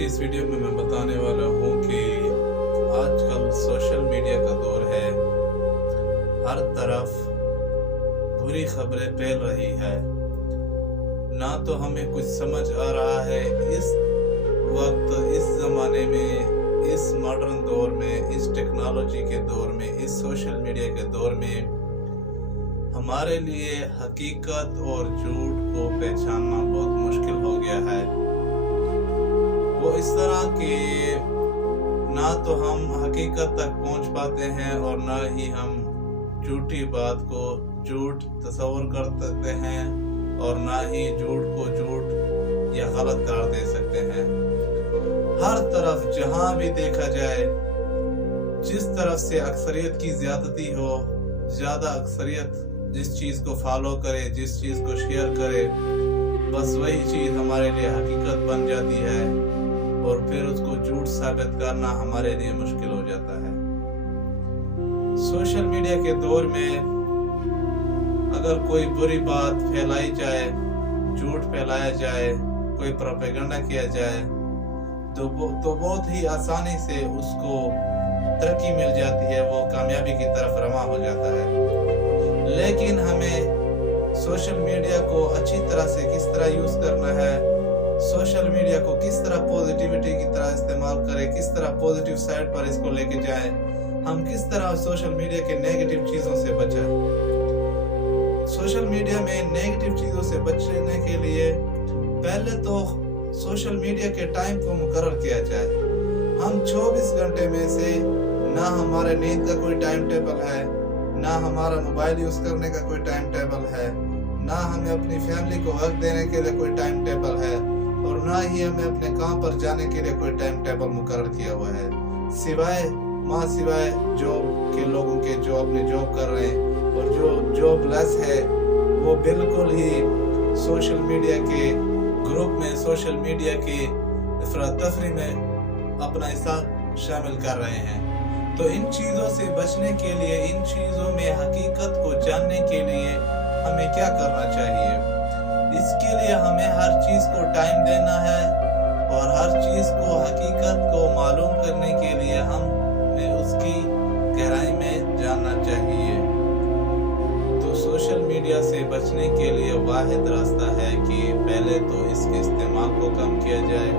की इस वीडियो में मैं बताने वाला हूँ कि आजकल सोशल मीडिया का दौर है। हर तरफ बुरी खबरें फैल रही है, ना तो हमें कुछ समझ आ रहा है इस वक्त, इस ज़माने में, इस मॉडर्न दौर में, इस टेक्नोलॉजी के दौर में, इस सोशल मीडिया के दौर में हमारे लिए हकीकत और झूठ को पहचानना बहुत मुश्किल हो गया है। वो इस तरह के ना तो हम हकीकत तक पहुंच पाते हैं और ना ही हम झूठी बात को झूठ तस्वर कर सकते हैं और ना ही झूठ को झूठ या गलत करार दे सकते हैं। हर तरफ जहां भी देखा जाए, जिस तरफ से अक्सरियत की ज्यादती हो, ज्यादा अक्सरियत जिस चीज को फॉलो करे, जिस चीज को शेयर करे, बस वही चीज हमारे लिए हकीकत बन जाती है और फिर उसको झूठ साबित करना हमारे लिए मुश्किल हो जाता है। सोशल मीडिया के दौर में अगर कोई बुरी बात फैलाई जाए, झूठ फैलाया जाए, कोई प्रोपेगेंडा किया जाए तो बहुत ही आसानी से उसको तरक्की मिल जाती है, वो कामयाबी की तरफ रवाना हो जाता है। लेकिन हमें सोशल मीडिया को अच्छी तरह से किस तरह यूज करना है, सोशल मीडिया को किस तरह पॉजिटिविटी की तरह इस्तेमाल करें, किस तरह पॉजिटिव साइड पर इसको लेके जाएं, हम किस तरह सोशल मीडिया के नेगेटिव चीजों से बचें। सोशल मीडिया में नेगेटिव चीजों से बचने के लिए पहले तो सोशल मीडिया के टाइम को मुकर्रर किया जाए। हम 24 घंटे में से ना हमारे नींद का कोई टाइम टेबल है, ना हमारा मोबाइल यूज करने का कोई टाइम टेबल है, ना हमें अपनी फैमिली को वक्त देने के लिए कोई टाइम टेबल है और ना ही हमें अपने काम पर जाने के लिए कोई टाइम टेबल मुकर्रर किया हुआ है। सिवाय जॉब के लोगों के जो अपनी जॉब कर रहे हैं और जो जॉबलेस है वो बिल्कुल ही सोशल मीडिया के ग्रुप में, सोशल मीडिया की अफरा-तफरी में अपना हिस्सा शामिल कर रहे हैं। तो इन चीज़ों से बचने के लिए, इन चीज़ों में हकीकत को जानने के लिए हमें क्या करना चाहिए? इसके लिए हमें हर चीज़ को टाइम देना है और हर चीज़ को, हकीकत को मालूम करने के लिए हमें उसकी गहराई में जानना चाहिए। तो सोशल मीडिया से बचने के लिए वाहिद रास्ता है कि पहले तो इसके इस्तेमाल को कम किया जाए,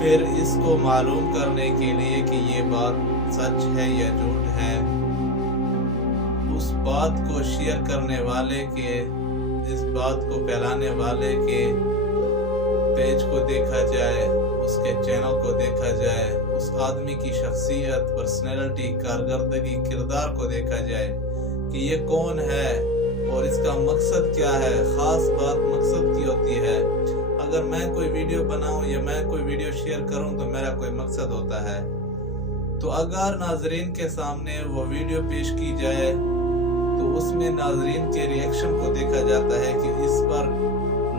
फिर इसको मालूम करने के लिए कि ये बात सच है या झूठ है, उस बात को शेयर करने वाले के, इस बात को फैलाने वाले के पेज को देखा जाए, उसके चैनल को देखा जाए, उस आदमी की शख्सियत, पर्सनैलिटी, कारकर्दगी, किरदार को देखा जाए कि ये कौन है और इसका मकसद क्या है। खास बात मकसद की होती है। अगर मैं कोई वीडियो बनाऊं या मैं कोई वीडियो शेयर करूं तो मेरा कोई मकसद होता है। तो अगर नाजरीन के सामने वो वीडियो पेश की जाए तो उसमें नाजरीन के रिएक्शन को देखा जाता है कि इस पर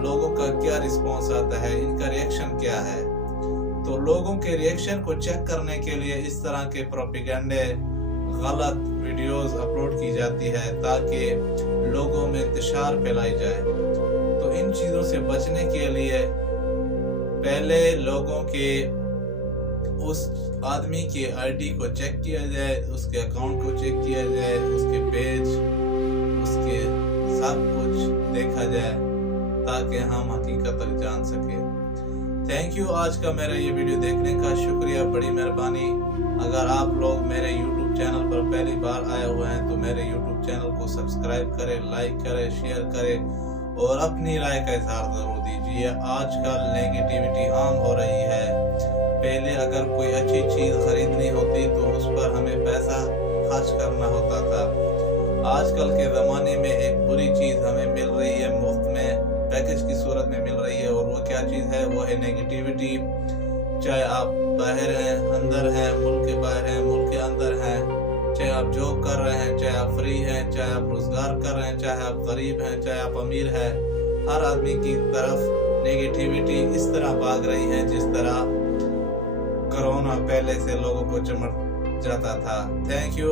लोगों का क्या रिस्पॉन्स आता है, इनका रिएक्शन क्या है। तो लोगों के रिएक्शन को चेक करने के लिए इस तरह के प्रोपेगेंडे, गलत वीडियोस अपलोड की जाती है ताकि लोगों में इंतशार फैलाई जाए। तो इन चीज़ों से बचने के लिए पहले लोगों के उस आदमी के आईडी को चेक किया जाए, उसके अकाउंट को चेक किया जाए, उसके पेज, उसके सब कुछ देखा जाए ताकि हम हकीकत तक जान सके। थैंक यू आज का मेरा ये वीडियो देखने का शुक्रिया, बड़ी मेहरबानी। अगर आप लोग मेरे YouTube चैनल पर पहली बार आए हुए हैं तो मेरे YouTube चैनल को सब्सक्राइब करें, लाइक करें, शेयर करें और अपनी राय का इजहार जरूर दीजिए। आजकल नेगेटिविटी आम हो रही है। पहले अगर कोई अच्छी चीज़ खरीदनी होती तो उस पर हमें पैसा खर्च करना होता था। आजकल के ज़माने में एक बुरी चीज़ हमें मिल रही है, मुफ्त में पैकेज की सूरत में मिल रही है, और वो क्या चीज़ है? वो है नेगेटिविटी। चाहे आप बाहर हैं, अंदर हैं, मुल्क के बाहर हैं, मुल्क के अंदर हैं, चाहे आप जॉब कर रहे हैं, चाहे आप फ्री हैं, चाहे आप रोजगार कर रहे हैं, चाहे आप गरीब हैं, चाहे आप अमीर हैं, हर आदमी की तरफ नेगेटिविटी इस तरह भाग रही है जिस तरह कोरोना पहले से लोगों को चमट जाता था। Thank you.